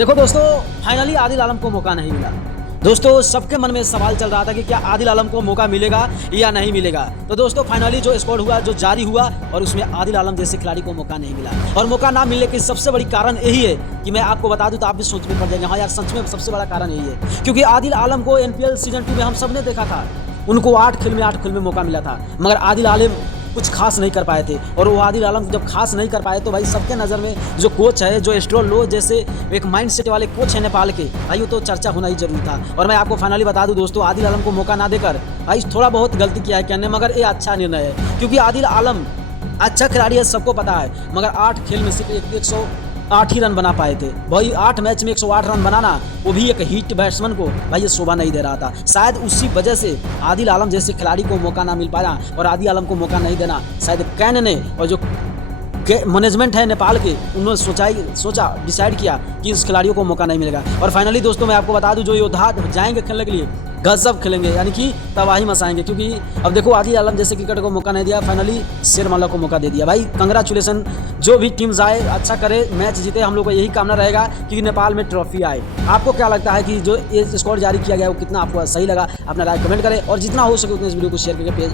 देखो दोस्तों, फाइनली आदिल आलम को मौका नहीं मिला। दोस्तों, सबके मन में सवाल चल रहा था कि क्या आदिल आलम को मौका मिलेगा या नहीं मिलेगा। तो दोस्तों, फाइनली जो स्कोर हुआ, जो जारी हुआ, और उसमें आदिल आलम जैसे खिलाड़ी को मौका नहीं मिला। और मौका ना मिलने की सबसे बड़ी कारण यही है कि मैं आपको बता दूं तो आप भी सोच में पड़ जाएंगे, हाँ यार सच में सबसे बड़ा कारण यही है, क्योंकि आदिल आलम को एनपीएल सीजन 2 में हम सब ने देखा था। उनको 8 खेल में मौका मिला था, मगर आदिल आलम कुछ खास नहीं कर पाए थे। और वो आदिल आलम जब खास नहीं कर पाए तो भाई सबके नज़र में जो कोच है, जो एस्ट्रो लो जैसे एक माइंड सेट वाले कोच है नेपाल के, भाई वो तो चर्चा होना ही जरूरी था। और मैं आपको फाइनली बता दूं दोस्तों, आदिल आलम को मौका ना देकर भाई थोड़ा बहुत गलती किया है कहने, मगर ये अच्छा निर्णय है, क्योंकि आदिल आलम अच्छा खिलाड़ी है, सबको पता है। मगर 8 खेल में सिर्फ 108 ही रन बना पाए थे। भाई 8 मैच में 108 रन बनाना, वो भी एक हिट बैट्समैन को, भाई ये शोभा नहीं दे रहा था। शायद उसी वजह से आदिल आलम जैसे खिलाड़ी को मौका ना मिल पाया, और आदिल आलम को मौका नहीं देना शायद कैन ने और जो मैनेजमेंट है नेपाल के, उन्होंने सोचा डिसाइड किया कि इस खिलाड़ियों को मौका नहीं मिलेगा। और फाइनली दोस्तों मैं आपको बता दूं, जो योद्धा जाएंगे खेलने के लिए गजब खेलेंगे, यानी कि तबाही मचाएंगे। क्योंकि अब देखो, आदिल आलम जैसे क्रिकेटर को मौका नहीं दिया, फाइनली शेरमाला को मौका दे दिया। भाई कंग्रेचुलेसन, जो भी टीम्स आए अच्छा करे, मैच जीते, हम लोग को यही कामना रहेगा कि नेपाल में ट्रॉफी आए। आपको क्या लगता है कि जो ये स्कोर जारी किया गया वो कितना आपको सही लगा? अपना राय कमेंट करें, और जितना हो सके उतने इस वीडियो को शेयर करके पेज